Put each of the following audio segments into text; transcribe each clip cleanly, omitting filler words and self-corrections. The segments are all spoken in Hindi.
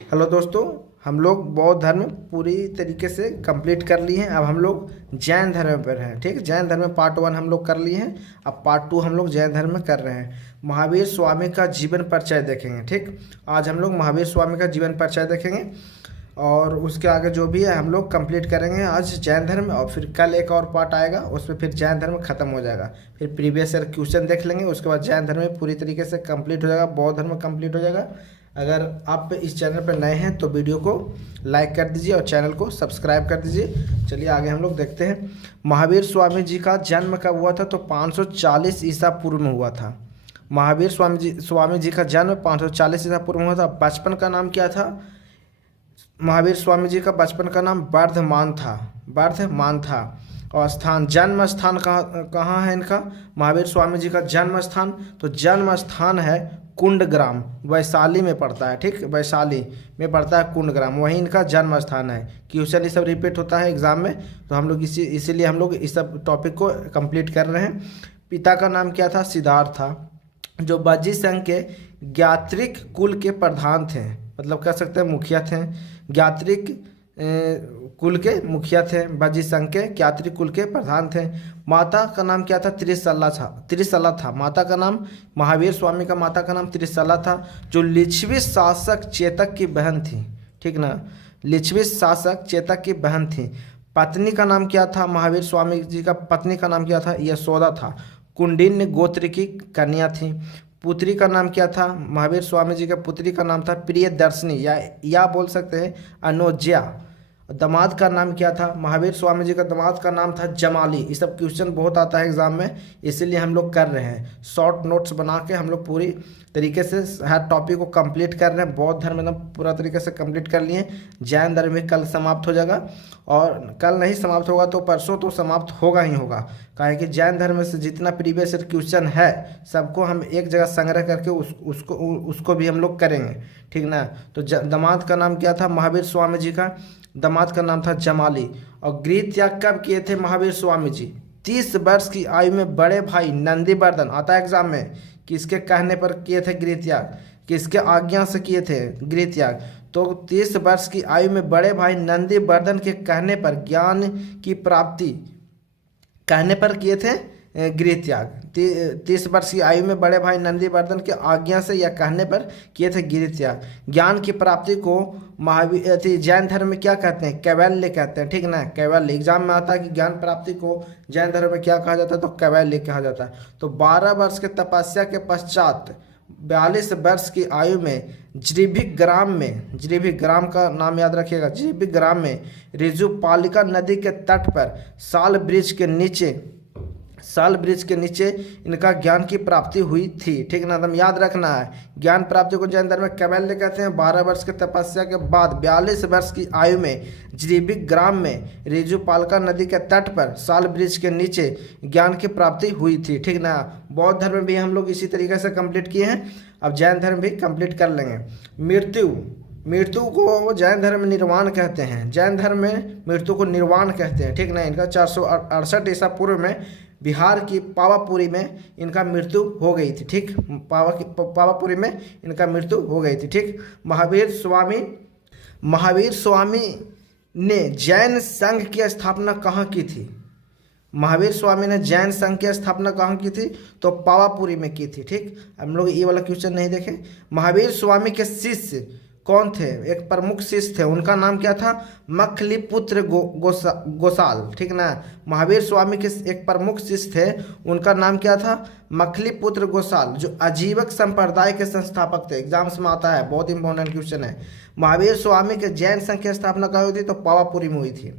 हेलो दोस्तों, हम लोग बौद्ध धर्म पूरी तरीके से कंप्लीट कर लिए हैं। अब हम लोग जैन धर्म पर हैं। ठीक, जैन धर्म में पार्ट 1 हम लोग कर लिए हैं। अब पार्ट 2 हम लोग जैन धर्म में कर रहे हैं। महावीर स्वामी का जीवन परिचय देखेंगे। ठीक, आज हम लोग महावीर स्वामी का जीवन परिचय देखेंगे और उसके आगे जो भी है हम लोग कंप्लीट करेंगे आज जैन धर्म। और फिर कल एक और पार्ट आएगा, उसमें फिर जैन धर्म खत्म हो जाएगा। फिर प्रीवियस ईयर क्वेश्चन देख लेंगे, उसके बाद जैन धर्म पूरी तरीके से कंप्लीट हो जाएगा, बौद्ध धर्म कंप्लीट हो जाएगा। अगर आप इस चैनल पर नए हैं तो वीडियो को लाइक कर दीजिए और चैनल को सब्सक्राइब कर दीजिए। चलिए आगे हम लोग देखते हैं। महावीर स्वामी जी का जन्म कब हुआ था? तो 540 ईसा पूर्व में हुआ था। महावीर स्वामी जी का जन्म 540 ईसा पूर्व में हुआ था। बचपन का नाम क्या था? महावीर स्वामी जी का बचपन का नाम वर्धमान था। वर्धमान था। और स्थान, जन्म स्थान कहाँ है इनका? महावीर स्वामी जी का जन्म स्थान, तो जन्म स्थान है कुंडग्राम, वैशाली में पड़ता है। ठीक, वैशाली में पड़ता है कुंडग्राम, वहीं इनका जन्म स्थान है। क्वेश्चन ये सब रिपीट होता है एग्जाम में, तो हम लोग इसीलिए हम लोग इस सब टॉपिक को कंप्लीट कर रहे हैं। पिता का नाम क्या था? सिद्धार्थ था, जो बज्जी संघ के ज्ञात्रिक कुल के प्रधान थे, मतलब कह सकते हैं मुखिया थे। ज्ञात्रिक कुल के मुखिया थे, बज्जी संघ के ज्ञात्रिक कुल के प्रधान थे। माता का नाम क्या था? त्रिशला था माता का नाम। महावीर स्वामी का माता का नाम त्रिशला था, जो लिच्छवी शासक चेतक की बहन थी। ठीक ना, लिच्छवी शासक चेतक की बहन थी। पत्नी का नाम क्या था? महावीर स्वामी जी का पत्नी का नाम क्या था? यशोदा था, कुंडिन्य गोत्र की कन्या थी। पुत्री का नाम क्या था? महावीर स्वामी जी का पुत्री का नाम था प्रियदर्शनी, या बोल सकते हैं अनोज्या। दामाद का नाम क्या था? महावीर स्वामी जी का दामाद का नाम था जमाली। ये सब क्वेश्चन बहुत आता है एग्जाम में, इसीलिए हम लोग कर रहे हैं। शॉर्ट नोट्स बना के हम लोग पूरी तरीके से हर टॉपिक को कंप्लीट कर रहे हैं। बौद्ध धर्म एकदम पूरा तरीके से कंप्लीट कर लिए। जैन धर्म भी कल समाप्त हो जाएगा, और कल नहीं समाप्त होगा तो परसों तो समाप्त होगा ही होगा। काहे कि जैन धर्म से जितना प्रीवियस ईयर क्वेश्चन है सबको हम एक जगह संग्रह करके उसको भी हम लोग करेंगे। ठीक ना, तो दामाद का नाम क्या था? महावीर स्वामी जी का दामाद का नाम था जमाली। और गृह त्याग कब किए थे महावीर स्वामी जी? 30 वर्ष की आयु में बड़े भाई नंदीवर्धन, आता है एग्जाम में, किसके कहने पर किए थे गृह त्याग, किसके आज्ञा से किए थे गृह त्याग? तो 30 वर्ष की आयु में बड़े भाई नंदीवर्धन के कहने पर, ज्ञान की प्राप्ति कहने पर किए थे गृह त्याग। 30 वर्ष की आयु में बड़े भाई नंदीवर्धन के आज्ञा से या कहने पर किए थे गृह त्याग। ज्ञान की प्राप्ति को महावीर जैन धर्म में क्या कहते हैं? कैवल्य कहते हैं। ठीक ना, कैवल्य एग्जाम में आता है कि ज्ञान प्राप्ति को जैन धर्म में क्या कहा जाता है? तो कैवल्य कहा जाता है। तो 12 वर्ष के तपस्या के पश्चात 42 वर्ष की आयु में ज्रीभिक ग्राम का नाम याद रखिएगा, ज्रीभिक ग्राम में ऋजुपालिका नदी के तट पर साल ब्रिज के नीचे इनका ज्ञान की प्राप्ति हुई थी। ठीक ना, एकदम याद रखना है। ज्ञान प्राप्ति को जैन धर्म में कैवल्य कहते हैं। 12 वर्ष के तपस्या के बाद 42 वर्ष की आयु में ज्रीभिक ग्राम में ऋजुपालिका नदी के तट पर साल ब्रिज के नीचे ज्ञान की प्राप्ति हुई थी। ठीक ना, बौद्ध धर्म भी हम लोग इसी तरीके से कंप्लीट किए हैं। अब जैन धर्म भी कंप्लीट कर लेंगे। मृत्यु को जैन धर्म में निर्वाण कहते हैं। जैन धर्म में मृत्यु को निर्वाण कहते हैं। ठीक ना, इनका 468 ईसा पूर्व में बिहार की पावापुरी में इनका मृत्यु हो गई थी। ठीक, पावापुरी में इनका मृत्यु हो गई थी। ठीक, महावीर स्वामी ने जैन संघ की स्थापना कहाँ की थी? महावीर स्वामी ने जैन संघ की स्थापना कहाँ की थी? तो पावापुरी में की थी। ठीक, हम लोग ये वाला क्वेश्चन नहीं देखें। महावीर स्वामी के शिष्य कौन थे? एक प्रमुख शिष्य थे, उनका नाम क्या था? मखलीपुत्र गोसाल। ठीक ना, महावीर स्वामी के एक प्रमुख शिष्य थे, उनका नाम क्या था? मखलीपुत्र गोसाल, जो आजीवक संप्रदाय के संस्थापक थे। एग्जाम्स में आता है, बहुत इंपॉर्टेंट क्वेश्चन है। महावीर स्वामी के जैन संघ की स्थापना कहाँ हुई थी? तो पावापुरी में हुई थी।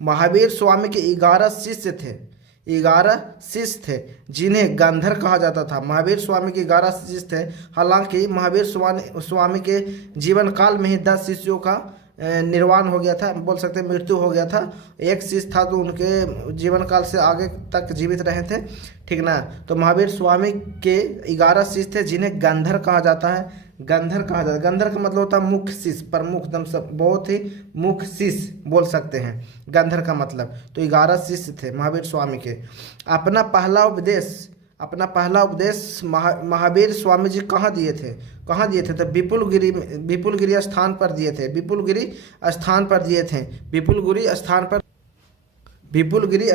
महावीर स्वामी के 11 शिष्य थे जिन्हें गंधर कहा जाता था। महावीर स्वामी के 11 शिष्य थे। हालांकि महावीर स्वामी के जीवन काल में ही 10 शिष्यों का निर्वाण हो गया था, बोल सकते हैं मृत्यु हो गया था। एक शिष्य था तो उनके जीवन काल से आगे तक जीवित रहे थे। ठीक ना, तो महावीर स्वामी के 11 शिष्य थे जिन्हें गंधर कहा जाता है। गंधर का मतलब होता है मुख्य शिष्य, प्रमुख, एकदम सब बहुत ही मुख्य शिष्य बोल सकते हैं गंधर का मतलब। तो 11 शिष्य थे महावीर स्वामी के। अपना पहला उपदेश महावीर स्वामी जी कहाँ दिए थे? कहाँ दिए थे? तो विपुलगिरी स्थान पर दिए थे। विपुलगिरी स्थान पर दिए थे। विपुलगिरी स्थान पर विपुलगिरी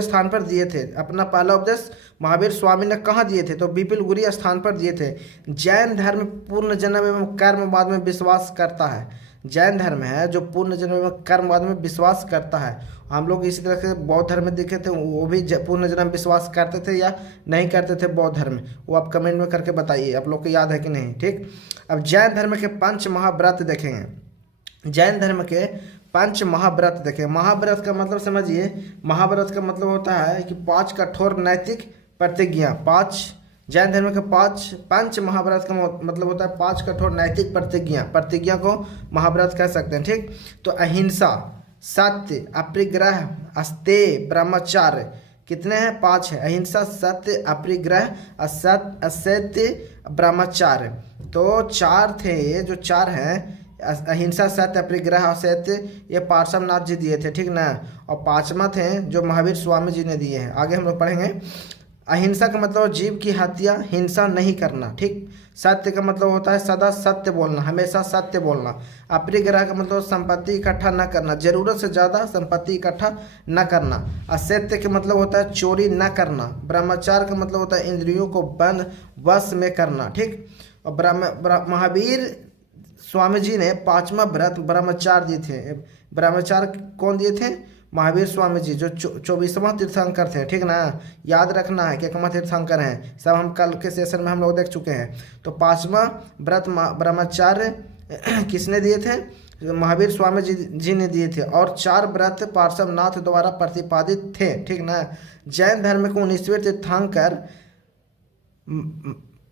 स्थान पर दिए थे। अपना पहला उपदेश महावीर स्वामी ने कहाँ दिए थे? तो विपुलगिरी स्थान पर दिए थे। जैन धर्म पूर्ण जन्म एवं कर्मवाद में विश्वास करता है। जैन धर्म है जो पूर्ण जन्म एवं कर्मवाद में विश्वास करता है। हम लोग इसी तरह से बौद्ध धर्म में देखे थे, वो भी पूर्ण जन्म विश्वास करते थे या नहीं करते थे बौद्ध धर्म में, वो आप कमेंट में करके बताइए, आप लोग को याद है कि नहीं। ठीक, अब जैन धर्म के 5 महाव्रत देखेंगे। जैन धर्म के 5 महाव्रत देखें। महाव्रत का मतलब समझिए, महाव्रत का मतलब होता है कि 5 कठोर नैतिक प्रतिज्ञा। 5 जैन धर्म के 5 महाव्रत का मतलब होता है 5 कठोर नैतिक प्रतिज्ञा को महाव्रत कह सकते हैं। ठीक, तो अहिंसा, सत्य, अपरिग्रह, अस्तेय, ब्रह्मचर्य, कितने हैं? 5 है। अहिंसा, सत्य, अपरिग्रह, असत्य, ब्रह्मचर्य। तो 4 थे ये, जो 4 हैं अहिंसा, सत्य, अपरिग्रह, असत्य, ये पार्श्वनाथ जी दिए थे। ठीक ना, और 5वां थे जो महावीर स्वामी जी ने दिए हैं। आगे हम लोग पढ़ेंगे। अहिंसा का मतलब जीव की हत्या, हिंसा नहीं करना। ठीक, सत्य का मतलब होता है सदा सत्य बोलना, हमेशा सत्य बोलना। अपरिग्रह का मतलब संपत्ति इकट्ठा न करना, जरूरत से ज़्यादा संपत्ति इकट्ठा न करना। असत्य का मतलब होता है चोरी न करना। ब्रह्मचार्य का मतलब होता है इंद्रियों को बंद वश में करना। ठीक, और महावीर स्वामी जी ने 5वां व्रत ब्रह्मचार्य दिए थे। ब्रह्मचार्य कौन दिए थे? महावीर स्वामी जी, जो 24वां तीर्थंकर थे। ठीक ना, याद रखना है कि कितवां तीर्थंकर हैं, सब हम कल के सेशन में हम लोग देख चुके हैं। तो 5वां व्रत ब्रह्मचार्य किसने दिए थे? महावीर स्वामी जी ने दिए थे। और 4 व्रत पार्श्वनाथ द्वारा प्रतिपादित थे। ठीक ना, जैन धर्म के 19वें तीर्थंकर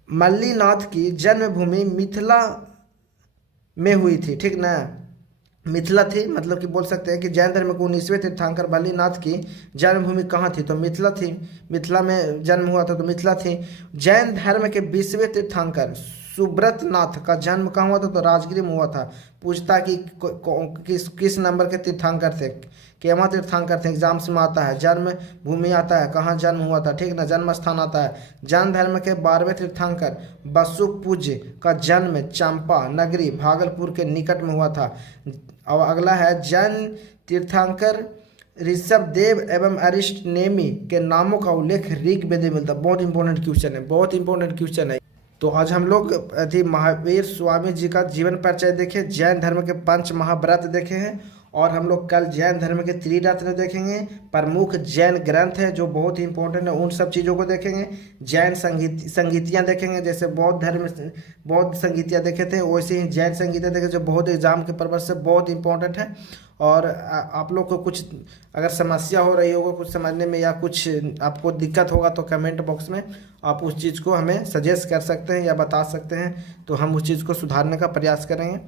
मल्लीनाथ की जन्मभूमि मिथिला में हुई थी। ठीक ना, मिथिला थी, मतलब कि बोल सकते हैं कि जैन धर्म के 19वें तीर्थंकर मल्लीनाथ की जन्मभूमि कहाँ थी? तो मिथिला थी। मिथिला में जन्म हुआ था तो मिथिला थी। जैन धर्म के 20वें तीर्थंकर सुब्रतनाथ का जन्म कहाँ हुआ था? तो राजगिरी में हुआ था। पूछता कि किस नंबर के तीर्थंकर थे, केवां तीर्थंकर थे, एग्जाम्स में आता है। जन्म भूमि आता है, कहाँ जन्म हुआ था। ठीक ना, जन्म स्थान आता है। जैन धर्म के 12वें तीर्थंकर बसु पूज्य का जन्म चंपा नगरी भागलपुर के निकट में हुआ था। और अगला है जैन तीर्थंकर ऋषभदेव एवं अरिष्टनेमि के नामों का उल्लेख ऋग्वेद में मिलता है। बहुत इंपॉर्टेंट क्वेश्चन है, बहुत इंपॉर्टेंट क्वेश्चन है। तो आज हम लोग महावीर स्वामी जी का जीवन परिचय देखे, जैन धर्म के 5 महाव्रत देखे हैं, और हम लोग कल जैन धर्म के त्रिरत्न देखेंगे। प्रमुख जैन ग्रंथ है जो बहुत ही इंपॉर्टेंट है, उन सब चीज़ों को देखेंगे। जैन संगीतियाँ देखेंगे, जैसे बौद्ध संगीतियाँ देखे थे, वैसे ही जैन संगीतियाँ देखे जो बहुत एग्जाम के पर्पज से बहुत इंपॉर्टेंट है। और आप लोग को कुछ अगर समस्या हो रही होगा कुछ समझने में, या कुछ आपको दिक्कत होगा, तो कमेंट बॉक्स में आप उस चीज़ को हमें सजेस्ट कर सकते हैं या बता सकते हैं, तो हम उस चीज़ को सुधारने का प्रयास करेंगे।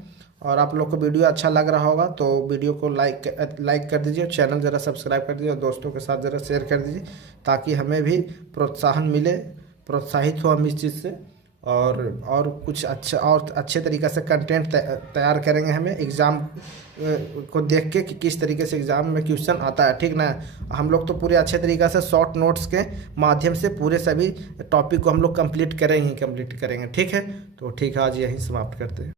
और आप लोग को वीडियो अच्छा लग रहा होगा तो वीडियो को लाइक कर दीजिए, चैनल ज़रा सब्सक्राइब कर दीजिए, और दोस्तों के साथ ज़रा शेयर कर दीजिए, ताकि हमें भी प्रोत्साहन मिले, प्रोत्साहित हो हम इस चीज़ से। और कुछ अच्छा और अच्छे तरीक़े से कंटेंट तैयार करेंगे हमें एग्ज़ाम को देख के कि किस तरीके से एग्ज़ाम में क्वेश्चन आता है। ठीक ना, हम लोग तो पूरे अच्छे तरीक़े से शॉर्ट नोट्स के माध्यम से पूरे सभी टॉपिक को हम लोग कंप्लीट करेंगे। ठीक है, तो ठीक है, आज यहीं समाप्त करते हैं।